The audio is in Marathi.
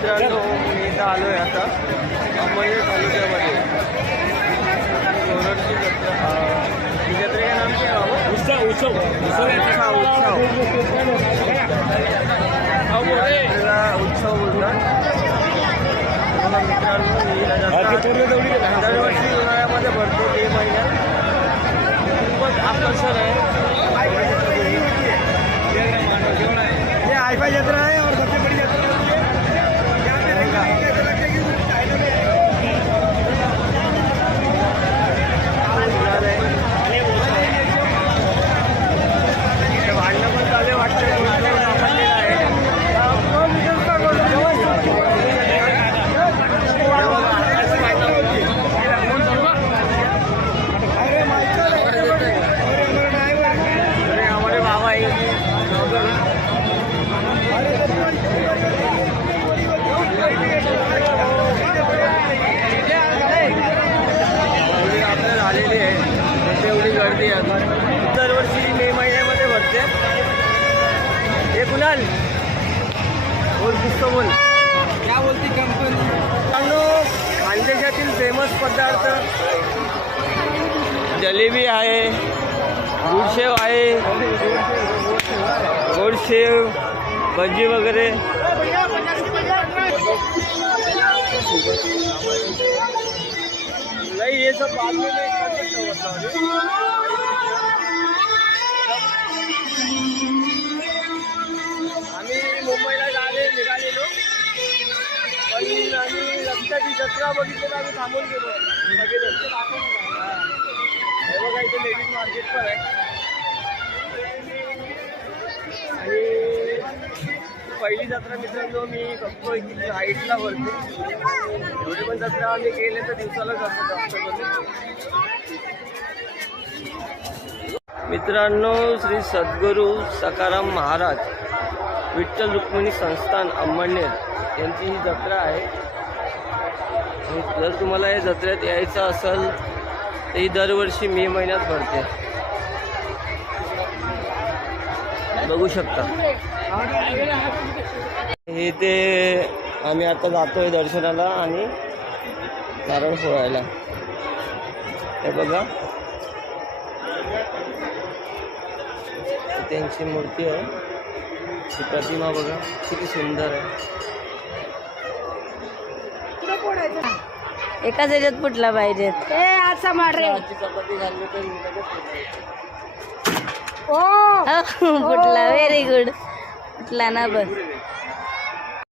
मित्रांनो मी इथं आलो आहे आता अंबरनेर तालुक्यामध्ये सोनरची जत्रा. ही जत्रेचं नाम काय आहे? उत्सव उत्सव उत्सव उत्सव बोलतात. मित्रांनो दरवर्षी उन्हाळ्यामध्ये भरतो. मे महिन्यात खूपच आकर्षण आहे. ये हाईफाई जत्रा है और सबसे बड़ी जत्रा भांडणं पण चालू वाटतं. आलेली आहे एवढी गर्दी आहे. दरवर्षी मे महिन्यामध्ये भरते. हे कुणाल बोल पुस्तक बोल क्या बोलती कंपनी. खानदेशातील फेमस पदार्थ जलेबी आहे, गुडशेव आहे, गोडशेव भजी वगैरे. नहीं ये सब बाद में कर सकता हूँ. आम्ही मुंबईला निघालेलो पण आम्ही रस्त्याची जत्रा बघितली. आम्ही थांबून गेलो. सगळे रस्ते दाखवून हे बघा इथे लेडीज मार्केट पण आहे. आणि पहिली जत्रा मित्रांनो मी बघतोय की हाईटला भरते. एवढी पण जत्रा आम्ही केले तर दिवसाला जातो. मित्रांनो श्री सद्गुरू सखाराम महाराज विठ्ठल रुक्मिणी संस्थान अंबरनेर यांची ही जत्रा आहे. जर तुम्हाला या जत्रेत यायचं असेल तर ही दरवर्षी मे महिन्यात भरते. बघू शकता. हे ते आम्ही आता जातोय दर्शनाला आणि नारळ फोडायला. हे बघा त्यांची मूर्ती आहे. ही प्रतिमा बघा किती सुंदर आहे. एकाच ह्याच्यात फुटला पाहिजे. चपाती घालली तर फुटला. Very good. फुटला ना बस.